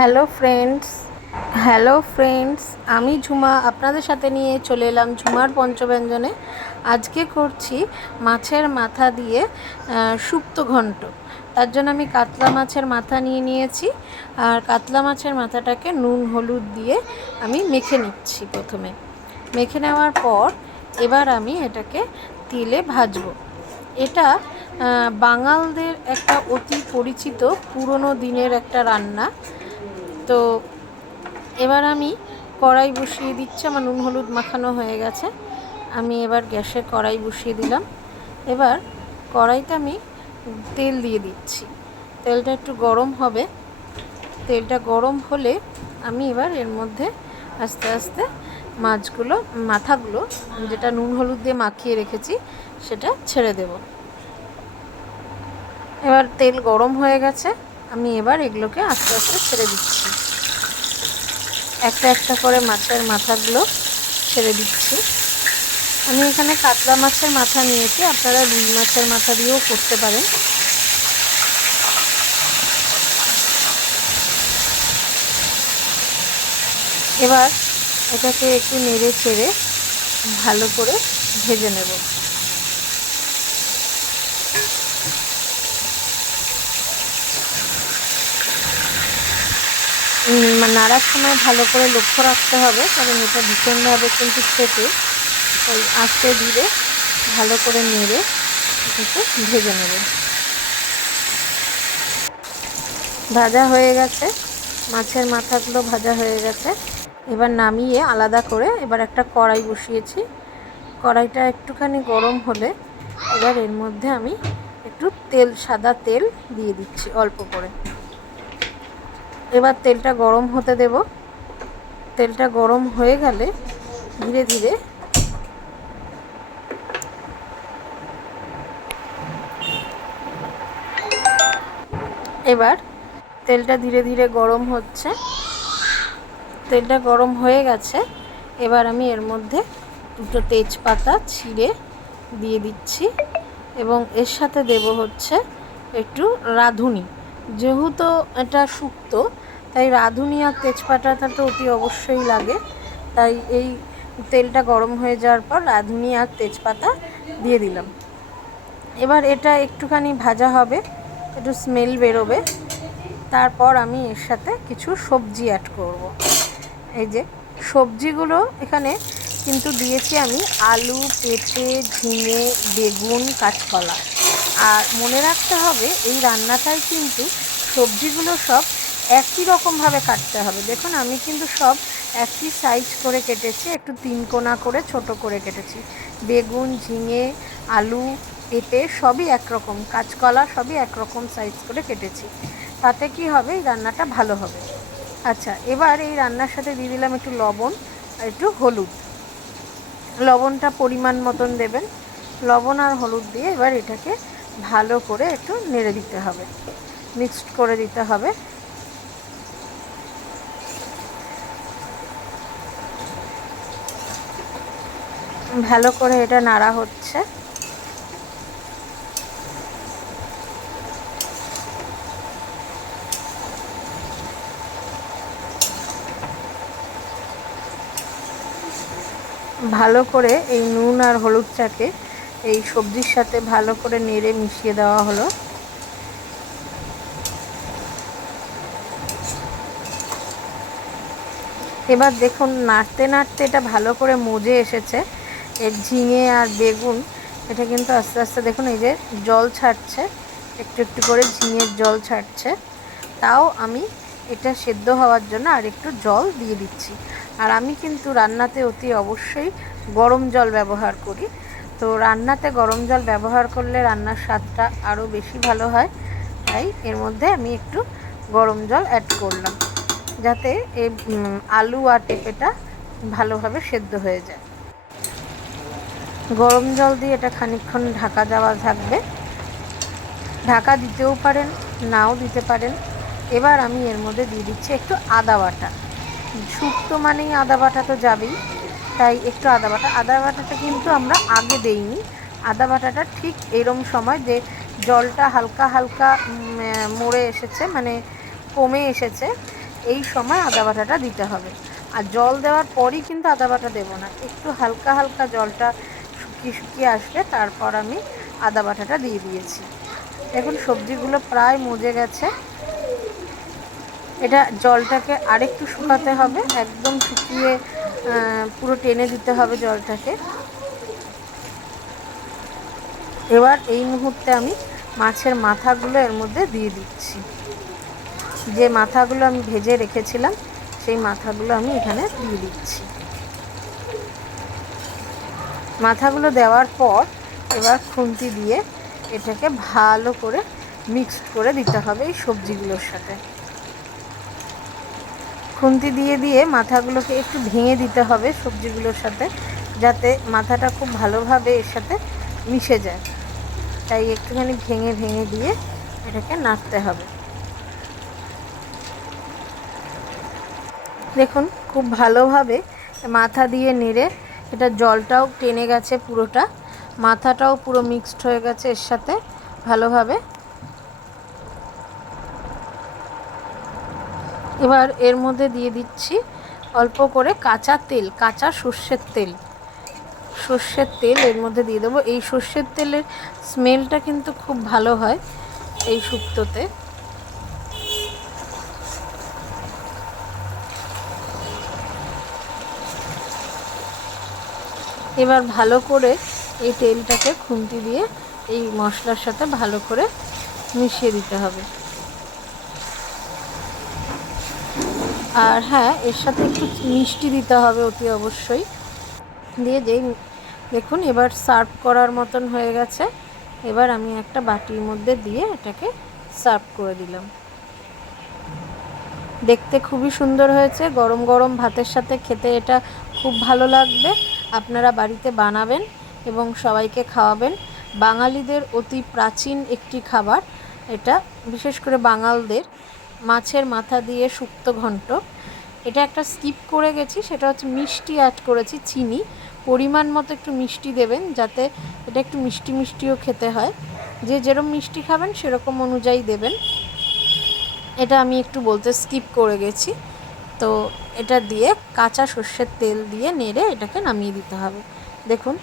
Hello friends, আমি ঝুমা আপনাদের সাথে নিয়ে চলে এলাম ঝুমার পঞ্চব্যঞ্জনে। আজকে করছি মাছের মাথা দিয়ে শুক্তো ঘন্ট। তার জন্য আমি কাতলা মাছের মাথা নিয়ে নিয়েছি, আর কাতলা মাছের মাথাটাকে নুন হলুদ দিয়ে আমি মেখে নিচ্ছি। প্রথমে মেখে নেওয়ার পর এবার আমি এটাকে তেলে ভাজবো। এটা বাঙালদের একটা অতি পরিচিত পুরনো দিনের একটা রান্না। তো এবার আমি কড়াই বসিয়ে দিচ্ছি। আমার নুন হলুদ মাখানো হয়ে গেছে। আমি এবার গ্যাসে কড়াই বসিয়ে দিলাম। এবার কড়াইতে আমি তেল দিয়ে দিচ্ছি। তেলটা একটু গরম হবে। তেলটা গরম হলে আমি এবার এর মধ্যে আস্তে আস্তে মাথাগুলো যেটা নুন হলুদ দিয়ে মাখিয়ে রেখেছি সেটা ছেড়ে দেব। এবার তেল গরম হয়ে গেছে, আমি এবার এগুলোকে আস্তে আস্তে ছেড়ে দিচ্ছি। একটা একটা করে মাছের মাথাগুলো ছেড়ে দিচ্ছি। আমি এখানে কাতলা মাছের মাথা নিয়েছি, আপনারা রুই মাছের মাথা দিয়েও করতে পারেন। এবার এটাকে একটু নেড়ে চেড়ে ভালো করে ভেজে নেব। নাড়ার সময় ভালো করে লক্ষ্য রাখতে হবে, কারণ এটা ভীষণভাবে কিন্তু ছেটে, ওই আস্তে ধীরে ভালো করে নেড়ে এটাকে ভেজে নেব। ভাজা হয়ে গেছে, মাছের মাথাগুলো ভাজা হয়ে গেছে। এবার নামিয়ে আলাদা করে এবার একটা কড়াই বসিয়েছি। কড়াইটা একটুখানি গরম হলে এবার এর মধ্যে আমি একটু সাদা তেল দিয়ে দিচ্ছি অল্প করে। এবার তেলটা গরম হতে দেব। তেলটা গরম হয়ে গেলে ধীরে ধীরে এবার তেলটা ধীরে ধীরে গরম হচ্ছে। তেলটা গরম হয়ে গেছে। এবার আমি এর মধ্যে দুটো তেজপাতা ছিঁড়ে দিয়ে দিচ্ছি, এবং এর সাথে দেব হচ্ছে একটু রাঁধুনি। যেহেতু এটা শুক্তো, তাই রাঁধুনি আর তেজপাতাটা তো অতি অবশ্যই লাগে। তাই এই তেলটা গরম হয়ে যাওয়ার পর রাঁধুনি আর তেজপাতা দিয়ে দিলাম। এবার এটা একটুখানি ভাজা হবে, একটু স্মেল বেরোবে। তারপর আমি এর সাথে কিছু সবজি অ্যাড করব। এই যে সবজিগুলো এখানে কিন্তু দিয়েছি আমি আলু, পেঁপে, ঝিঙে, বেগুন, কাঁচকলা। আর মনে রাখতে হবে এই রান্নাটায় কিন্তু সবজিগুলো সব একই রকমভাবে কাটতে হবে। দেখুন আমি কিন্তু সব একই সাইজ করে কেটেছি, একটু তিনকোনা করে ছোট করে কেটেছি। বেগুন, ঝিঙে, আলু, পেঁপে সবই একরকম, কাঁচকলা সবই একরকম সাইজ করে কেটেছি। তাতে কি হবে, এই রান্নাটা ভালো হবে। আচ্ছা, এবার এই রান্নার সাথে দিয়ে দিলাম একটু লবণ আর একটু হলুদ। লবণটা পরিমাণ মতন দেবেন। লবণ আর হলুদ দিয়ে এবার এটাকে ভালো করে একটু নেড়ে দিতে হবে, মিক্সড করে দিতে হবে। ভালো করে এটা নাড়া হচ্ছে। ভালো করে এই নুন আর হলুদটাকে এই সবজির সাথে ভালো করে নেড়ে মিশিয়ে দেওয়া হলো। এবার দেখুন নাড়তে নাড়তে এটা ভালো করে মজে এসেছে। এর ঝিঙে আর বেগুন এটা কিন্তু আস্তে আস্তে দেখুন এই যে জল ছাড়ছে, একটু একটু করে ঝিঙের জল ছাড়ছে। তাও আমি এটা সেদ্ধ হওয়ার জন্য আর একটু জল দিয়ে দিচ্ছি। আর আমি কিন্তু রান্নাতে অতি অবশ্যই গরম জল ব্যবহার করি। তো রান্নাতে গরম জল ব্যবহার করলে রান্নার স্বাদটা আরও বেশি ভালো হয়। তাই এর মধ্যে আমি একটু গরম জল অ্যাড করলাম, যাতে এই আলু আর পেঁপেটা ভালোভাবে সেদ্ধ হয়ে যায়। গরম জল দিয়ে এটা খানিকক্ষণ ঢাকা দেওয়া থাকবে। ঢাকা দিতেও পারেন, নাও দিতে পারেন। এবার আমি এর মধ্যে দিয়ে দিচ্ছি একটু আদা বাটা। শুক্তো মানেই আদা বাটা তো যাবেই, তাই একটু আদা বাটা। আদা বাটাটা কিন্তু আমরা আগে দেইনি। আদা বাটাটা ঠিক এরম সময় যে জলটা হালকা হালকা মরে এসেছে, মানে কমে এসেছে, এই সময় আদা বাটাটা দিতে হবে। আর জল দেওয়ার পরই কিন্তু আদা বাটা দেবো না, একটু হালকা হালকা জলটা শুকিয়ে শুকিয়ে আসবে, তারপর আমি আদা বাটাটা দিয়ে দিয়েছি। দেখুন সবজিগুলো প্রায় মজে গেছে। এটা জলটাকে আরেকটু শুকাতে হবে, একদম শুকিয়ে পুরো টেনে দিতে হবে জলটাকে। এবার এই মুহূর্তে আমি মাছের মাথাগুলো এর মধ্যে দিয়ে দিচ্ছি। যে মাথাগুলো আমি ভেজে রেখেছিলাম সেই মাথাগুলো আমি এখানে দিয়ে দিচ্ছি। মাথাগুলো দেওয়ার পর এবার খুন্তি দিয়ে এটাকে ভালো করে মিক্সড করে দিতে হবে এই সবজিগুলোর সাথে। খুন্তি দিয়ে দিয়ে মাথাগুলোকে একটু ভেঙে দিতে হবে সবজিগুলোর সাথে, যাতে মাথাটা খুব ভালোভাবে এর সাথে মিশে যায়। তাই একটুখানি ভেঙে ভেঙে দিয়ে এটাকে নাড়তে হবে। দেখুন খুব ভালোভাবে মাথা দিয়ে নেড়ে এটা জলটাও টেনে গেছে, পুরোটা মাথাটাও পুরো মিক্সড হয়ে গেছে এর সাথে ভালোভাবে। এবার এর মধ্যে দিয়ে দিচ্ছি অল্প করে কাঁচা তেল, কাঁচা সর্ষের তেল। সর্ষের তেল এর মধ্যে দিয়ে দেবো। এই সর্ষের তেলের স্মেলটা কিন্তু খুব ভালো হয় এই শুক্তোতে। এবার ভালো করে এই তেলটাকে খুন্তি দিয়ে এই মশলার সাথে ভালো করে মিশিয়ে দিতে হবে। আর হ্যাঁ, এর সাথে একটু মিষ্টি দিতে হবে অতি অবশ্যই। দিয়ে যেই দেখুন এবার সার্ভ করার মতন হয়ে গেছে। এবার আমি একটা বাটির মধ্যে দিয়ে এটাকে সার্ভ করে দিলাম। দেখতে খুবই সুন্দর হয়েছে, গরম গরম ভাতের সাথে খেতে এটা খুব ভালো লাগবে। আপনারা বাড়িতে বানাবেন এবং সবাইকে খাওয়াবেন। বাঙালিদের অতি প্রাচীন একটি খাবার এটা, বিশেষ করে বাঙালদের। মাছের মাথা দিয়ে শুক্তো ঘন্ট। এটা একটা স্কিপ করে গেছি, সেটা হচ্ছে মিষ্টি অ্যাড করেছি, চিনি পরিমাণ মতো একটু মিষ্টি দেবেন, যাতে এটা একটু মিষ্টি মিষ্টিও খেতে হয়। যে যেরকম মিষ্টি খাবেন সেরকম অনুযায়ী দেবেন। এটা আমি একটু বলতে স্কিপ করে গেছি। তো এটা দিয়ে কাঁচা সর্ষের তেল দিয়ে নেড়ে এটাকে নামিয়ে দিতে হবে। দেখুন